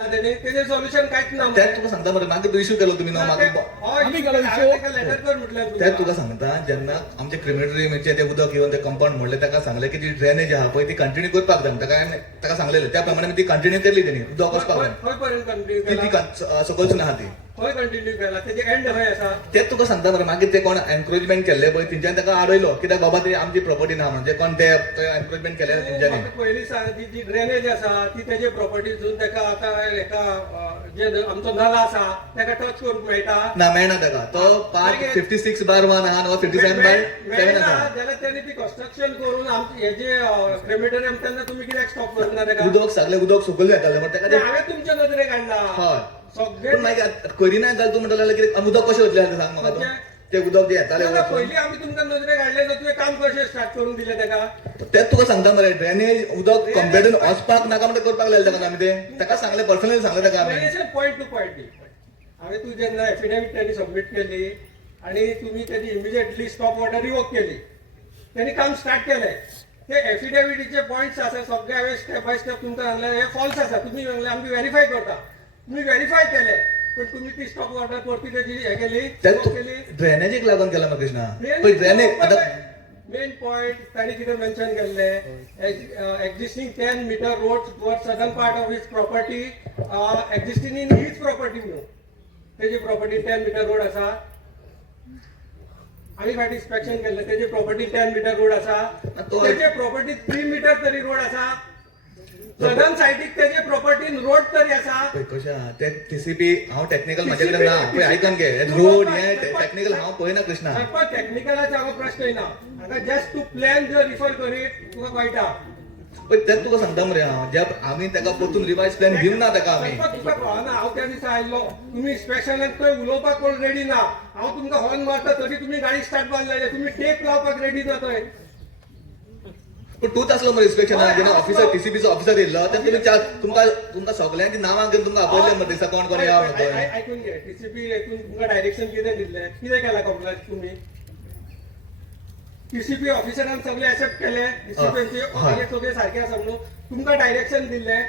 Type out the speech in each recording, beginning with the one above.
त्याचे सोल्युशन काहीच ना त्यात तुका सांगता बरं मागे इश्यू केलो तुम्ही ना मागे त्यात तुका सांगता जेन्ना आमचे क्रिमिनरी ते उदक येऊन ते कंपाऊंड म्हणले ताका सांगले की जी ड्रेनेज आहा पळय ती कंटिन्यू करपाक जाय ताका सांगलेले त्या प्रमाणे ती कंटिन्यू केली त्यांनी उदक वचपाक जाय ती सकलसून आहा ती खंय कंटिन्यू केला त्याचे एंड खंय आसा तेच तुका सांगता बरं मागीर ते कोण एनक्रोचमेंट केल्ले पळय तेंच्यानी ताका आडयलो कित्याक बाबा ती आमची प्रॉपर्टी ना म्हणजे कोण ते एनक्रोचमेंट केले तेंच्यानी पयली सांग जी ड्रेनेज आसा ती तेजे प्रॉपर्टीजून ताका आतां एका जे आमचो नल आसा ताका टच करूंक मेळटा ना मेळना ताका तो पार्ट 56/1 आहा वा 57/7 आसा जाल्यार तेणी ती कन्स्ट्रक्शन करून हे जे क्रेमेटोरियम तेन्ना तुमी कित्याक स्टॉप करना ताका उदक सगळे उदक सकयल येताले बट ताका हांवें तुमच्या नदरेक हाडला हय सगळे पण मागीर करिना जाल्यार तूं म्हणटलो कितें उदक कशें वतलें आतां सांग म्हाका तूं. ते उदक जे येताले पयलीं आमी तुमकां नदरेक हाडले ना तुवें काम कशें स्टार्ट करून दिलें ताका तेच तुका सांगता मरे ड्रेनेज उदक कंपेटून वचपाक नाका म्हणटा करपाक लायले ताका आमी ते ताका सांगले पर्सनली सांगले ताका आमी पॉयंट टू पॉयंट हांवें तू जेन्ना एफिडेविट त्यांनी सबमीट केली आणि तुम्ही त्यांनी इमिजिएटली स्टॉप ऑर्डर रिवोक केली त्यांनी काम स्टार्ट केले ते एफिडेविटीचे पॉइंट्स आसा सगळे हांवें स्टेप बाय स्टेप तुमकां सांगले हे फॉल्स आसा तुम्ही सांगले आमी व्हेरीफाय करता तुम्ही व्हेरीफाय केले पण तुम्ही ती स्टॉप ऑर्डर परती त्याची हे केली ड्रेनेजीक लागून केला मग कृष्णा पण ड्रेनेज आता मेन पॉइंट ताणी कितें मेन्शन केल्ले एक्झिस्टिंग 10 मीटर रोड वर southern part of his property existing in his property म्हणून तेजी प्रॉपर्टी 10 मीटर रोड आसा आम्ही फाटी इन्स्पेक्शन केलं त्याची प्रॉपर्टी 10 मीटर रोड आसा त्याची प्रॉपर्टी 3 मीटर तरी रोड आसा सदर्न सायडीक त्याची प्रॉपर्टी रोड तरी आसा कशा ते टीसीपी हांव टेक्निकल म्हाजे कडेन ना पळय आयकून घे रोड हे टेक्निकल हांव पळयना कृष्णा पण टेक्निकलाचो हांगा प्रश्न येना हांगा जस्ट टू प्लॅन जर रिफर करीत तुका कळटा पण तेच तुका सांगता मरे हांव जे आमी ताका परतून रिवायज प्लॅन दिवंक ना ताका आमी तुका कळना हांव त्या दिसा आयल्लो तुम्ही इन्स्पेक्शनाक थंय उलोवपाक कोण रेडी ना हांव तुमकां हॉर्न मारता तरी तुम्ही गाडी स्टार्ट मारलेले तुम्ही टेप लावपाक रेडी ना थंय पण तूच असलो मरे इन्स्पेक्शनाक जेन्ना ऑफिसर टीसीपीचो ऑफिसर येयल्लो तेन्ना तुमी तुमकां सगळ्यांची नांवां घेवन तुमकां आपयले मरे दिसा कोण कोण या म्हणून आयकून घे टीसीपी हेतून तुमकां डायरेक्शन कितें दिल्लें कितें केला कंप्लेंट तुम्ही टीसीपी ऑफिसरान सगळे एक्सेप्ट केले टीसीपीचे सगळे सारखे आसा म्हणून तुमकां डायरेक्शन दिल्लें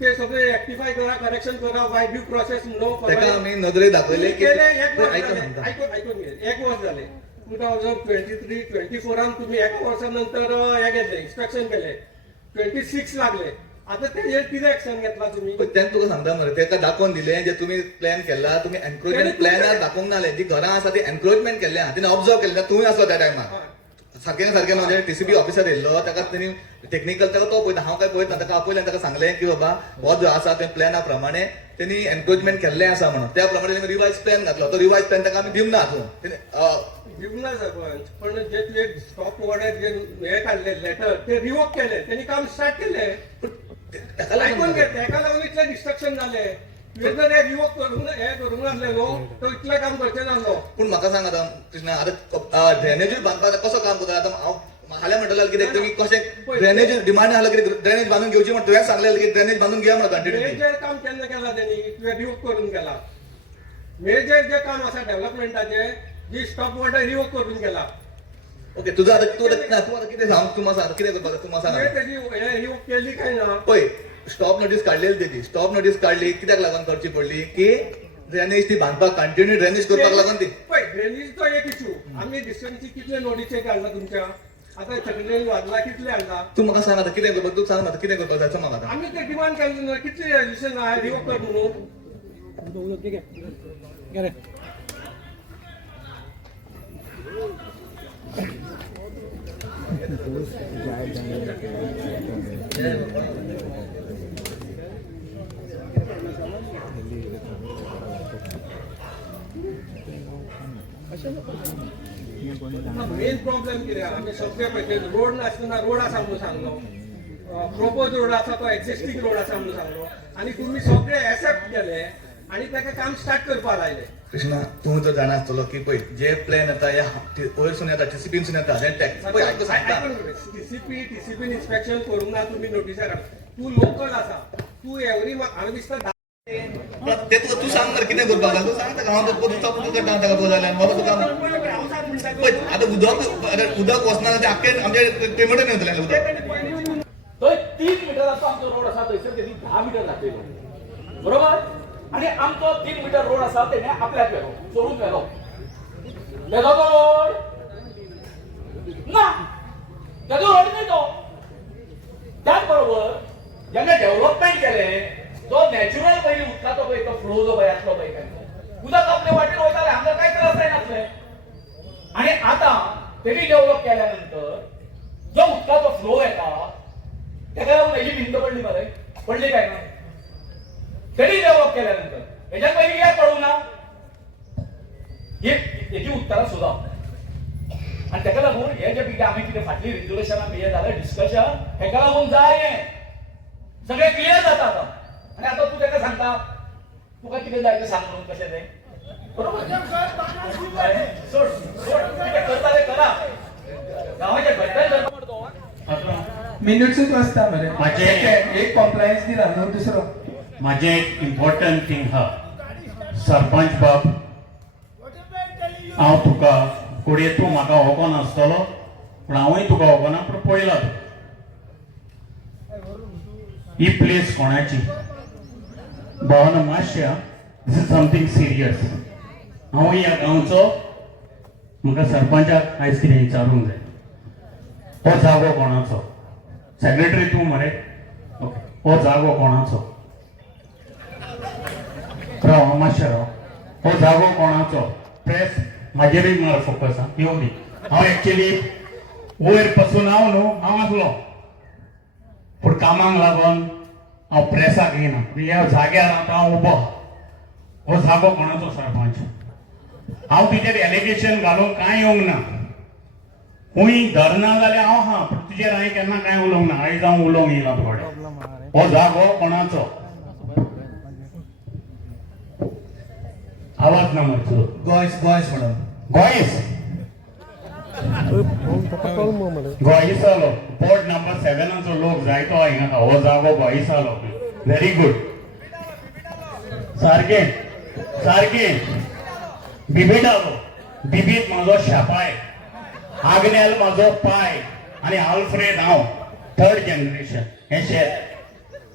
ते सगळे रेक्टिफाय करा करेक्शन करा बाय ड्यू प्रोसेस म्हणून ताका आमी नदरे दाखयले की आयकून घे 1 वर्स जालें 2023-24 तुम्ही 1 वर्षानंतर हे घेतले इन्स्पेक्शन केले 26 लागले आता तेजेर कितें एक्शन घेतला तुम्ही तेन्ना तुका सांगता मरे तेका दाखोवन दिलें जे तुमी प्लॅन केला तुमी एनक्रोचमेंट प्लॅनार दाखोवंक नाले जी घरां आसा ती एनक्रोचमेंट केल्ले आहा तिने ऑब्जर्व केल्ले तुमी आसलो त्या टायमार सारकें म्हणजे टीसीबी ऑफिसर येयल्लो ताका तेणी टेक्निकल ताका तो पळयता हांव काय पळयता ताका आपयलें ताका सांगलें की बाबा हो जो आसा ते प्लॅना प्रमाणे तेणी एनक्रोचमेंट केल्लें आसा म्हणून त्या प्रमाणे तेणी रिवायज प्लॅन घातलो तो रिवायज प्लॅन ताका आमी दिवंक ना दिवंक ना सरपंच पण जे तुवें स्टॉप ऑर्डर जे हे काढले लेटर ते रिवोक केले त्यांनी काम स्टार्ट केले ऐकून घे ताका लागून इतले डिस्ट्रक्शन झाले जर हे रिवोक करूंक हे करूंक नासलेलो तो इतलें काम करचें नासलो पूण म्हाका सांग आतां कृष्णा आतां ड्रेनेजूय बांदपाक कसो काम करता आतां हांव हाल्या म्हणटलो कितें तुमी कशें ड्रेनेज डिमांड आसलो कितें ड्रेनेज बांदून घेवची म्हण तुवें सांगलेलें की ड्रेनेज बांदून घेया म्हणून कंटिन्यू मेजर काम केन्ना केला त्यांनी तुवें रिवोक करून केला मेजर जे काम आसा डेव्हलपमेंटाचे जी स्टॉप ऑर्डर रिवोक करून केला ओके तुझं आता तू आता कितें सांग तुम्हाला सांग कितें करपाक तुम्हाला सांग तेजी रिवोक केली काय ना पळय स्टॉप नोटीस काडलेली तेजी स्टॉप नोटीस काडली कित्याक लागून करची पडली की ड्रेनेज ती बांदपाक कंटिन्यू ड्रेनेज करपाक लागून ती पळय ड्रेनेजचो एक इशू आमी डिस्टन्सची कितले नोटीचे काडला तुमच्या आता सेक्रेटरी वाजला कितले हाडला तू म्हाका सांग आता कितें करपाक तू सांग आता कितें करपाक जाय म्हाका आता आमी ते डिमांड केलें कितले रेजिस्ट्रेशन आहा रिवोक कर म्हणून मेन प्रॉब्लेम कितें आमी सगळे पळय रोड नासतना रोड आसा म्हणून सांगलो प्रोपोज रोड आसा तो एक्झिस्टिंग रोड आसा म्हणून सांगलो आनी तुमी सगळे एक्सेप्ट केले आनी ताका काम स्टार्ट करपाक लायले कृष्णा तू तर जाणा आसतलो की पळय जे प्लॅन येता या वयरसून येता टीसीपीसून येता पळय आयकू सांगता टीसीपीन इन्स्पेक्शन करूंक ना तुमी नोटिसार तू लोकल आसा तू एवरी हांवें दिसता ते तुका तू सांग मरे कितें करपाक जाय तू सांग ताका हांव तुका सपोर्ट करता ताका पळय जाल्यार बाबा तुका पळय आतां उदक वचना ते आख्खे आमचे पेमेंट येतलें उदक थंय 3 मिटराचो उदकाचो आमचो रोड आसा थंयसर तेणी 10 मीटर दाखयलो बरोबर आणि आमचो 3 मीटर रोड आसा तेणे आपल्याक व्हेलो सोडून व्हेलो तेजो तो रोड ना तेजो रोड नाही तो त्याच बरोबर जेन्ना डेव्हलपमेंट केलें तो नॅचरल पयलीं उदकाचो पळय तो फ्लो जो पळय आसलो पळय उदक आपल्या वाटेन वयतालें आमकां कांय त्रास जायनासले आणि आता तेणी डेव्हलप केल्यानंतर जो उदकाचो फ्लो येता तेका लागून हेजी भिंत पडली मरे पडली काय ना तेणी डेव्हलप केल्यानंतर हेच्या पयलीं कित्याक पडूंक ना हेची उत्तरां सोदा आणि तेका लागून हे जे कितें आमी कितें फाटली रिजोल्युशनां हे जालें डिस्कशन हेका लागून जाय हें सगळें क्लियर जाता आता आणि आता तू तेका सांगता तुका कितें जाय तें सांग म्हणून कशें तें बरोबर सोड सोड कितें करता तें करा गांवाच्या घट्टान करता मरे तो मिनिट्सूच वाचता मरे माझे- एक कॉम्प्लायन्स दिला न्हू दुसरो माझे एक इम्पॉर्टंट थिंग हा सरपंच बाब हांव तुका फुडें तूं म्हाका वोगोन आसतलो पूण हांवूय तुका वोगोना पूण पळयला ही प्लेस कोणाची भावना मातशा दिस इज समथींग सिरियस हांव ह्या गांवचो म्हाका सरपंचाक आयज कितें विचारूंक जाय हो जागो कोणाचो सेक्रेटरी तूं मरे ओके हो जागो कोणाचो राव मातशें राव हो जागो कोणाचो प्रेस म्हाजेरूय मार फोकस ह्यो बी हांव एक्चुअली वयर पासून हांव आसलो पूण कामाक लागून हांव प्रेसाक येना ह्या जाग्यार आतां हांव उबो हो जागो कोणाचो सरपंच हांव तुजेर एलिगेशन घालूंक कांय येवंक ना खूंय धरना जाल्यार हांव हा पूण तुजेर हांवें केन्ना कांय उलोवंक ना आयज हांव उलोवंक येयला तुकडे हो जागो कोणाचो आवाज ना मारचो गोंयस म्हणून गोंयस गोंयस जालो पोर्ट नंबर 7 लोक जायतो हांगा हो जागो गोंयस जालो व्हेरी गुड सारकें सारकें बिबीत आलो बिबीत म्हाजो शापाय आग्नेल म्हाजो पाय आनी आल्फ्रेड हांव 3rd जनरेशन हे शेत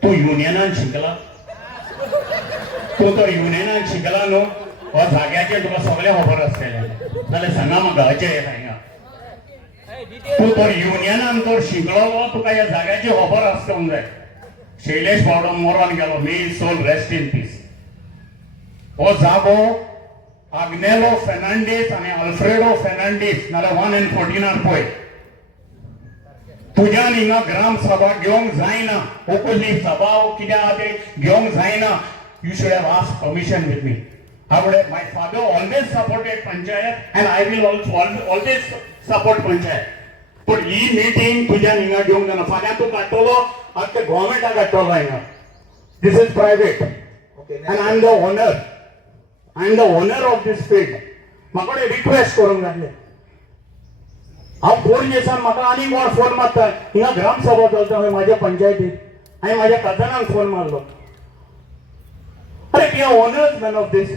तूं युनियनान शिकला तूं तो युनियनान शिकला न्हू हो जाग्याचेर तुका सगळें खबर आसतलें जाल्यार सांगा म्हाका अजय हांगा तूं तो युनियनान तर शिकलो तुका ह्या जाग्याची खबर आसपाक जाय शैलेश पावडो मरोन गेलो मे सोल रेस्ट इन पीस हो जागो आग्नेलो फेर्नांडीस आणि अल्फ्रेडो फेर्नांडीस नाल्यार 1 and 14 पळय तुज्यान हिंगा ग्राम सभा घेवंक जायना ओपनली सभा कितें आहा तें घेवंक जायना you should have ask permission with me my father always supported panchayat and I will also always support panchayat पण ही मीटिंग तुज्यान हिंगा घेवंक जायना फाल्यां तूं काडटलो आतां ते गव्हर्मेंटाक काडटलो हिंगा this is private and I am the owner of this field. म्हाका रिक्वेस्ट करूंक जाय हांव फोन दिसान म्हाका आनी कोण फोन मारता हिंगा ग्राम सभा चलता खंय म्हाज्या पंचायतीक हांवें म्हाज्या कजनाक फोन मारलो अरे we are owners man of this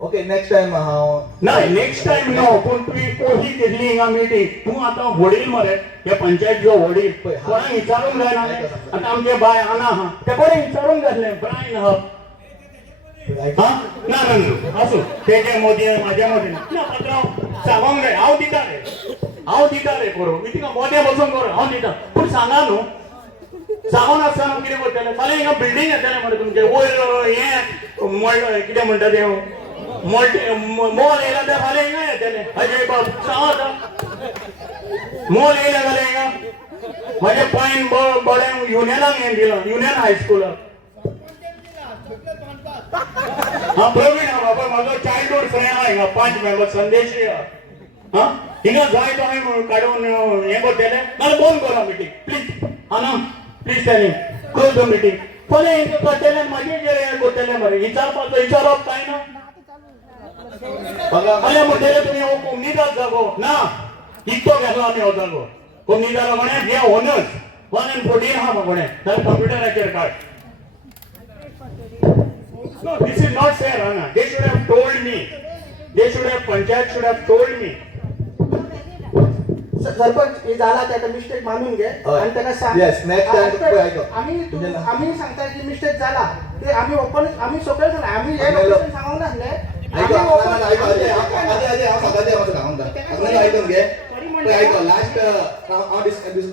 okay next time हांव ना नेक्स्ट टाइम नो पूण तुवें कोही घेतली हिंगा मिटींग तूं आतां वडील मरे हे पंचायतीचो वडील कोणाक विचारूंक जायना आतां आमचे बाय आना आहा ते कोणी विचारूंक जाय आसलें ब्रायन आहा हा ना ना ना असो तेजे मोदी माझ्या मोदी ना पात्रांव सांगोंक जाय हांव दिता रे करूं मिटिंगा मोद्या बसून करूं हांव दिता पूण सांगा न्हू सांगून आसतना कितें करतले फाल्यां हिंगा बिल्डींग येतलें मरे तुमचे वयर हें कितें म्हणटा तें मोल येयला ते फाल्यां हिंगा येतले अजय बाब सांग आतां मोल येयले जाल्यार हिंगा म्हाजे पायन बड्यांक युनियनाक हें दिलां युनियन हायस्कुलाक हाँ प्रवीण हा बाबा माझा चाइल्डहुड फ्रेंड हा हिंगा 5 मेंबर संदेश हा हिंगा जाय तो हांवें काडून हें करतले नाल्यार बंद करा मिटींग प्लीज आना please tell him close the meeting फाल्यां हें करतले म्हाजे जे हें करतले मरे विचारपाचो विचारप काय ना फाल्यां म्हणटले तुमी हो कोमनीदाद जागो ना इतको घेतलो आमी हो जागो कोमनीदाद म्हणे वी आर ओनर्स 1 and 14 हा म्हणे जाल्यार कंप्युटराचेर काड No, this is not fair, Anna. They should have told me. They should have, Panchayat should have told me. Sarpanch हे झाला त्याचा मिस्टेक मानून घे हय. आणि त्याला सांग Yes, next time आणि पळय ऐक. आम्ही सांगता की मिस्टेक झाला ते आम्ही ओपन आम्ही सगळं झालं आम्ही हे आपल्याला- लोकेशन सांगून नाही ऐका ऐकून घे लास्ट हांव डिस्कस